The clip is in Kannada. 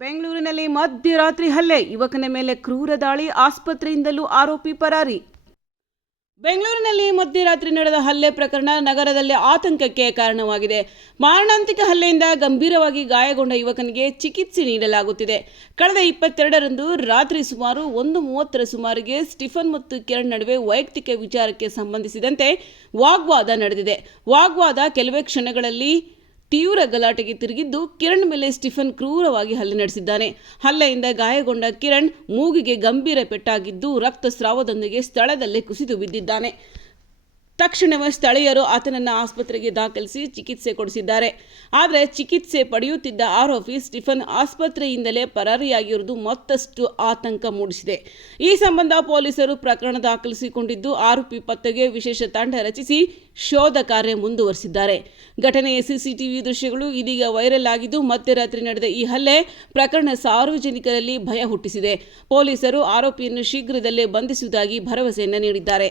ಬೆಂಗಳೂರಿನಲ್ಲಿ ಮಧ್ಯರಾತ್ರಿ ಹಲ್ಲೆ, ಯುವಕನ ಮೇಲೆ ಕ್ರೂರ ದಾಳಿ, ಆಸ್ಪತ್ರೆಯಿಂದಲೂ ಆರೋಪಿ ಪರಾರಿ. ಬೆಂಗಳೂರಿನಲ್ಲಿ ಮಧ್ಯರಾತ್ರಿ ನಡೆದ ಹಲ್ಲೆ ಪ್ರಕರಣ ನಗರದಲ್ಲಿ ಆತಂಕಕ್ಕೆ ಕಾರಣವಾಗಿದೆ. ಮಾರಣಾಂತಿಕ ಹಲ್ಲೆಯಿಂದ ಗಂಭೀರವಾಗಿ ಗಾಯಗೊಂಡ ಯುವಕನಿಗೆ ಚಿಕಿತ್ಸೆ ನೀಡಲಾಗುತ್ತಿದೆ. ಕಳೆದ 22ರಂದು ರಾತ್ರಿ ಸುಮಾರು 1:30 ಸುಮಾರಿಗೆ ಸ್ಟೀಫನ್ ಮತ್ತು ಕಿರಣ್ ನಡುವೆ ವೈಯಕ್ತಿಕ ವಿಚಾರಕ್ಕೆ ಸಂಬಂಧಿಸಿದಂತೆ ವಾಗ್ವಾದ ನಡೆದಿದೆ. ವಾಗ್ವಾದ ಕೆಲವೇ ಕ್ಷಣಗಳಲ್ಲಿ ತೀವ್ರ ಗಲಾಟೆಗೆ ತಿರುಗಿದ್ದು, ಕಿರಣ್ ಮೇಲೆ ಸ್ಟೀಫನ್ ಕ್ರೂರವಾಗಿ ಹಲ್ಲೆ ನಡೆಸಿದ್ದಾನೆ. ಹಲ್ಲೆಯಿಂದ ಗಾಯಗೊಂಡ ಕಿರಣ್ ಮೂಗಿಗೆ ಗಂಭೀರ ಪೆಟ್ಟಾಗಿದ್ದು, ರಕ್ತಸ್ರಾವದೊಂದಿಗೆ ಸ್ಥಳದಲ್ಲೇ ಕುಸಿದು ಬಿದ್ದಿದ್ದಾನೆ. ತಕ್ಷಣವೇ ಸ್ಥಳೀಯರು ಆತನನ್ನು ಆಸ್ಪತ್ರೆಗೆ ದಾಖಲಿಸಿ ಚಿಕಿತ್ಸೆ ಕೊಡಿಸಿದ್ದಾರೆ. ಆದರೆ ಚಿಕಿತ್ಸೆ ಪಡೆಯುತ್ತಿದ್ದ ಆರೋಪಿ ಸ್ಟೀಫನ್ ಆಸ್ಪತ್ರೆಯಿಂದಲೇ ಪರಾರಿಯಾಗಿರುವುದು ಮತ್ತಷ್ಟು ಆತಂಕ ಮೂಡಿಸಿದೆ. ಈ ಸಂಬಂಧ ಪೊಲೀಸರು ಪ್ರಕರಣ ದಾಖಲಿಸಿಕೊಂಡಿದ್ದು, ಆರೋಪಿ ಪತ್ತೆಗೆ ವಿಶೇಷ ತಂಡ ರಚಿಸಿ ಶೋಧ ಕಾರ್ಯ ಮುಂದುವರಿಸಿದ್ದಾರೆ. ಘಟನೆಯ ಸಿಸಿಟಿವಿ ದೃಶ್ಯಗಳು ಇದೀಗ ವೈರಲ್ ಆಗಿದ್ದು, ಮಧ್ಯರಾತ್ರಿ ನಡೆದ ಈ ಹಲ್ಲೆ ಪ್ರಕರಣ ಸಾರ್ವಜನಿಕರಲ್ಲಿ ಭಯ ಹುಟ್ಟಿಸಿದೆ. ಪೊಲೀಸರು ಆರೋಪಿಯನ್ನು ಶೀಘ್ರದಲ್ಲೇ ಬಂಧಿಸುವುದಾಗಿ ಭರವಸೆಯನ್ನು ನೀಡಿದ್ದಾರೆ.